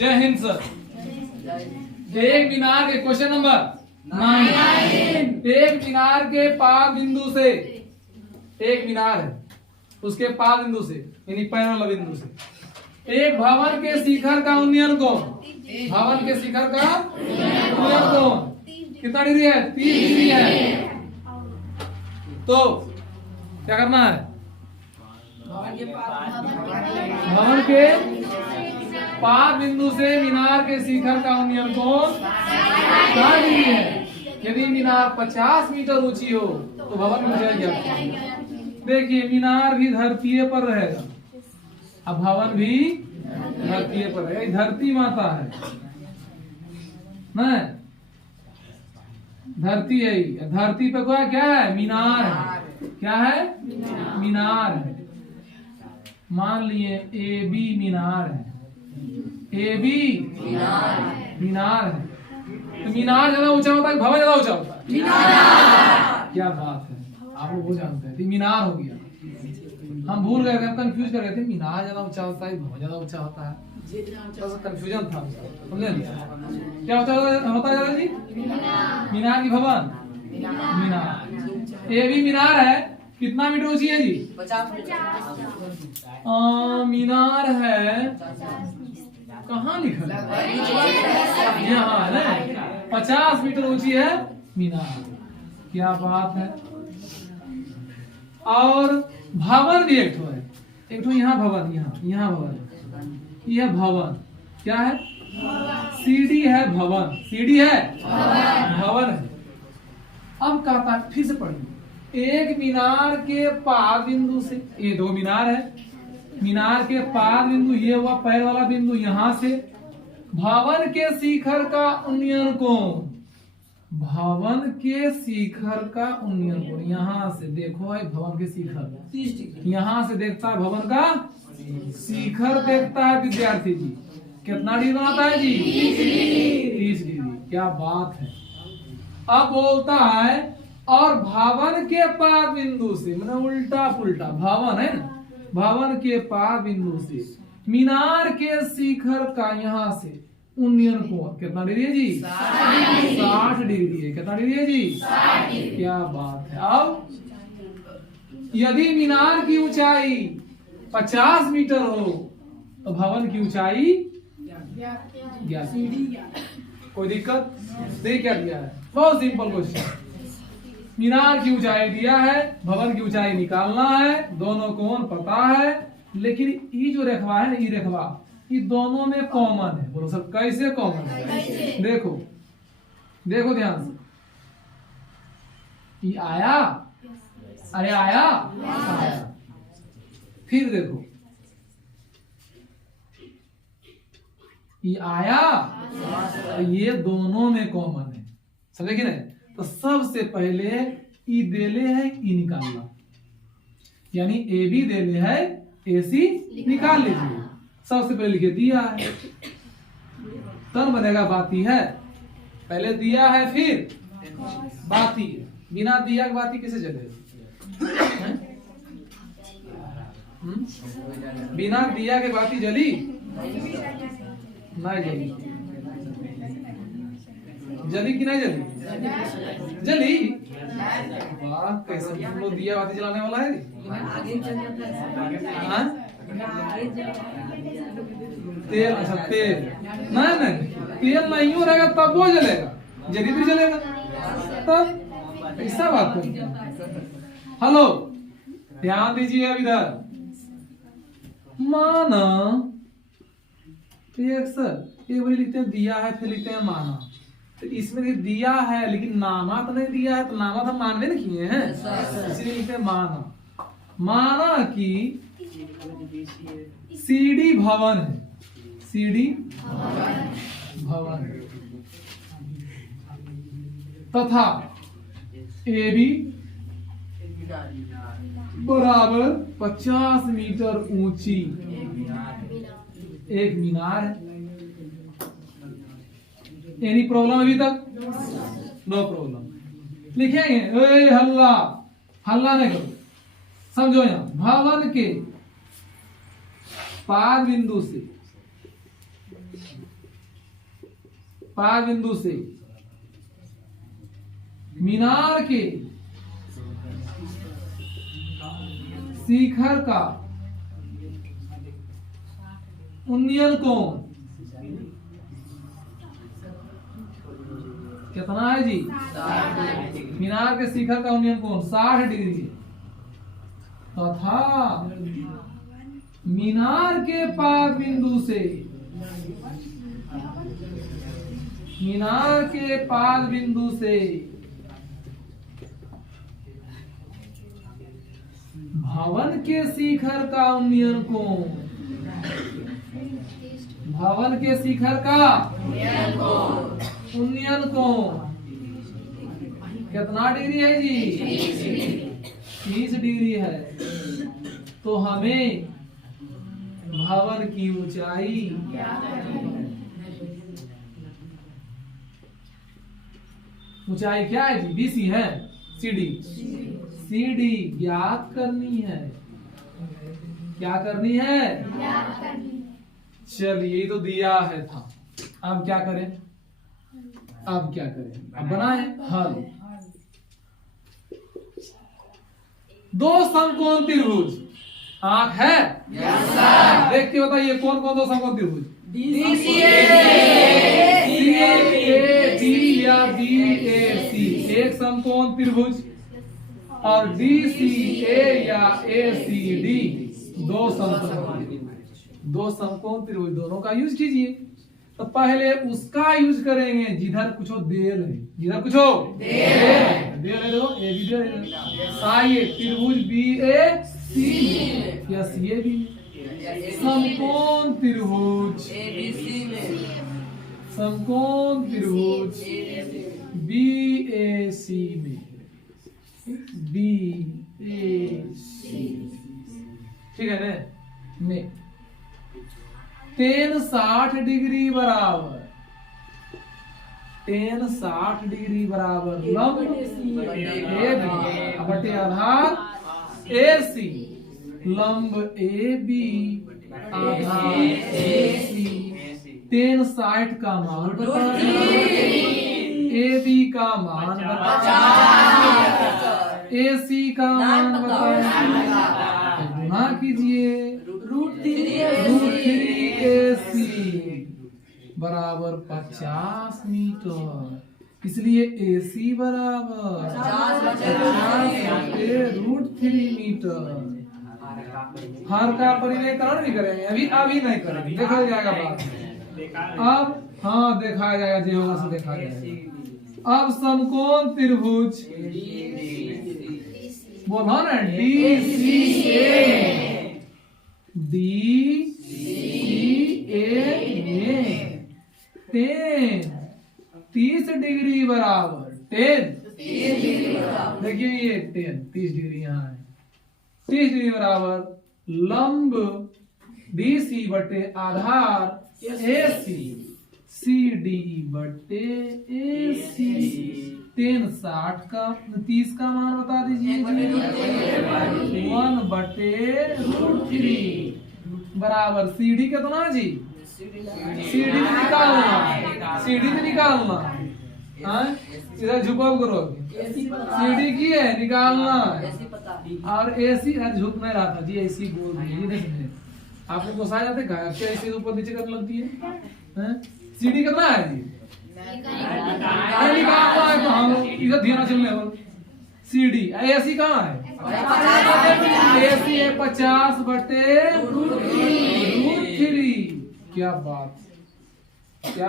जय हिंद सर। एक मीनार के क्वेश्चन नंबर 9। एक मीनार के पाद बिंदु से, एक मीनार है उसके पाद बिंदु से यानी पैर वाला बिंदु से एक भवन के शिखर का उन्नयन कोण, भवन के शिखर का उन्नयन कोण कितना डिग्री है? 30 डिग्री है। तो क्या करना है? भवन के पाद बिंदु से मीनार के शिखर का उन्नयन कोण 60 डिग्री है। यदि मीनार 50 मीटर ऊंची हो तो भवन की ऊंचाई क्या? देखिए मीनार भी धरती पर रहेगा, अब भवन भी धरती पर रहेगा। धरती माता है ना, धरती है। धरती पे क्या है? मीनार है। क्या है? मीनार है। मान लिए ए बी मीनार है, ए बी मीनार है। तो मीनार ज्यादा ऊंचा होता है, भवन ज्यादा ऊंचा होता है? मीनार। क्या बात है, आप लोग वो जानते हैं। मीनार हो गया, हम भूल गए थे, हम कंफ्यूज कर गए थे। मीनार ज्यादा ऊंचा होता है, भवन ज्यादा ऊंचा होता है, कंफ्यूजन था। समझे क्या होता है जी? मीनार की भवन मीनार। ए भी मीनार है, कितना मीटर ऊंची है जी? 50 मीनार है कहाँ लिखा है? यहाँ है ना, 50 मीटर ऊंची है मीनार। क्या बात है। और भवन भी एक ठो है, एक ठो यहाँ भवन, यहाँ भवन, यह भवन क्या है? सीढ़ी है भवन, सीढ़ी है भवन है। अब कहता है, फिर से पढ़िए, एक मीनार के पाद बिंदु से, ये दो मीनार है, मीनार के पाद बिंदु ये हुआ पैर वाला बिंदु, यहां से भवन के शिखर का उन्नयन कोण, भवन के शिखर का उन्नयन कोण यहां से देखो है, भवन के शिखर यहां से देखता है, भवन का शिखर देखता है विद्यार्थी जी। कितना डिग्री बनाता है जी? 30 डिग्री। क्या बात है। अब बोलता है और भवन के पाद बिंदु से, मतलब उल्टा पुल्टा, भवन है ना, भवन के पाद बिंदु से मीनार के शिखर का यहाँ से उन्नयन कोण कितना डिग्री है जी? 60 डिग्री है। कितना डिग्री है जी? 60। क्या बात है। अब यदि मीनार की ऊंचाई 50 मीटर हो तो भवन की ऊंचाई 11। कोई दिक्कत? देख क्या दिया है, बहुत सिंपल क्वेश्चन। मीनार की ऊंचाई दिया है, भवन की ऊंचाई निकालना है, दोनों कोण पता है, लेकिन ये जो रेखवा है ना, ये रेखवा ये दोनों में कॉमन है। बोलो सर कैसे कॉमन है? देखो देखो ध्यान से, ये आया, अरे आया, आया। फिर देखो ये आया, ये दोनों में कॉमन है, समझे कि नहीं? तो सबसे पहले ई देले है, ई निकालना, यानी ए बी देले है, ए सी निकाल लीजिए। सबसे पहले लिखे दिया है, तब बनेगा बाती है। पहले दिया है फिर बाती है, बिना दिया की बाती कैसे जलेगी? बिना दिया के बाती जली नहीं जली, जली कि नहीं जली? जली। वाह, कैसे हम लोग दिया बाती जलाने वाला है। तेल, अच्छा तेल नहीं, तेल नहीं हो रहेगा तब वो जलेगा, जली भी जलेगा तब, ऐसा बात है। हेलो ध्यान दीजिए, अब इधर माना, एक सर एक बार लिखते हैं दिया है, फिर लिखते हैं माना। तो इसमें दिया है लेकिन नामा तो नहीं दिया है, तो नामा तो मानवे नहीं किए हैं, इसलिए लिखते हैं माना। माना कि सीढ़ी भवन है, सीढ़ी भवन तथा ए बी बराबर 50 मीटर ऊंची एक मीनार है। एनी प्रॉब्लम अभी तक? No problem. लिखेंगे हल्ला, हल्ला नहीं करो, समझो। यहां भवन के पाद बिंदु से पा बिंदु से मीनार के शिखर का उन्नयन कोण कितना है जी? मीनार के शिखर का उन्नयन कोण 60 डिग्री है तथा मीनार के पाद बिंदु से मीनार के पाद बिंदु से भवन के शिखर का उन्नयन कोण भवन के शिखर का उन्नयन कोण कितना डिग्री है जी? 30 डिग्री है। तो हमें भवन की ऊंचाई क्या है जी? बीसी है। सीडी ज्ञात करनी है। क्या करनी है? चलिए तो दिया है था। अब क्या करें? अब बनाए हल। दो समकोण त्रिभुज आंख है? देख के बताइए कौन कौन दो समकोण त्रिभुज? या BAC एक समकोण त्रिभुज और DCA या ACD दो समकोण त्रिभुज दोनों का यूज कीजिए। तो पहले उसका यूज करेंगे जिधर कुछ देर है। जिधर कुछ देर है तो ए बी आइए त्रिभुज BAC या CAB समकोण त्रिभुज BAC में BAC ठीक है ना? में tan 60 डिग्री बराबर लंब बटे आधार AC लंब AB आधार AC tan 60 का मान बताना AB का मान बताना AC का मान बताना गुना कीजिए √3 AC बराबर 50 मीटर। इसलिए AC बराबर 50 √3 मीटर। हर का परिमेयकरण भी करेंगे। अभी नहीं करेंगे, देखा जाएगा बाद में। अब हाँ देखा जाएगा, जो होगा से देखा जाएगा। अब समकोण त्रिभुज बोलो ना DCA में tan 30 डिग्री बराबर देखिए ये 30 डिग्री यहाँ है। 30 डिग्री बराबर लंब DC बटे आधार AC CD बटे AC tan 60 का 30 का मान बता दीजिए 1 बटे √3 बराबर CD कितना जी? CD से निकालना इधर झुकाव करो। CD की है निकालना और AC झुक नहीं रहा था जी, ऐसी बोल रही आपको गुस्सा आ जाते हैं क्या? ऐसे ऊपर नीचे करने लगती है। CD कितना है जी? निकालना है तो हम इधर ध्यान चलने वाले। CD AC कहाँ है? AC है 50 बटे √3। क्या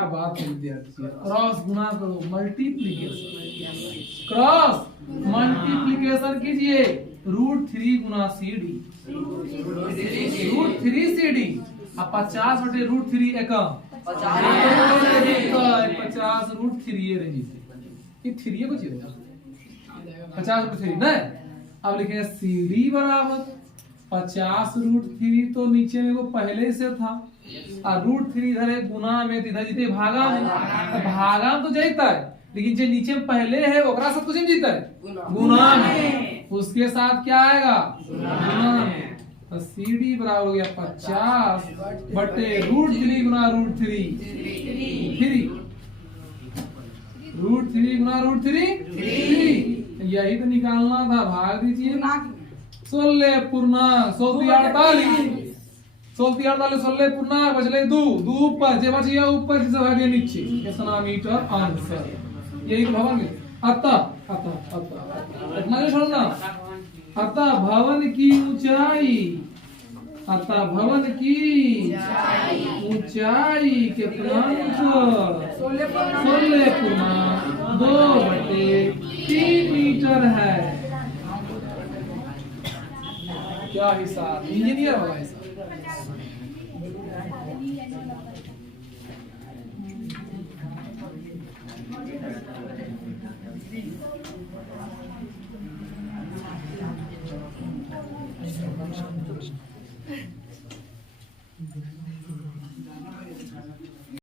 बात है विद्यार्थी। क्रॉस गुना करो, मल्टीप्लीकेशन कीजिए। √3 गुना CD √3 CD अब 50 बटे √3 एकम 50 √3 ये रही ये 3 को चाहिए 50 √3 नहीं। अब लिखेंगे CD बराबर 50 √3 तो नीचे में वो पहले से था और √3 इधर है गुना में इधर जीते भागा में तो जाता है, लेकिन जो नीचे में पहले है ओकरा सब कुछ जीता है गुना में। उसके साथ क्या आएगा? गुना में। तो CD बराबर हो गया 50 बटे √3 गुना √3 3 √3 गुना √3 3 यही तो निकालना था। भाग दीजिए 16 पूर्णांक 16 पूर्णांक बचले 2 ऊपर जे बच गया ऊपर से भागे नीचे कितना मीटर आंसर यही तो भवन इतना नहीं छोड़ना। अतः भवन की ऊंचाई कितना मीटर 16 पूर्णांक 2/3 मीटर है। क्या हिसाब इंजीनियर होगा।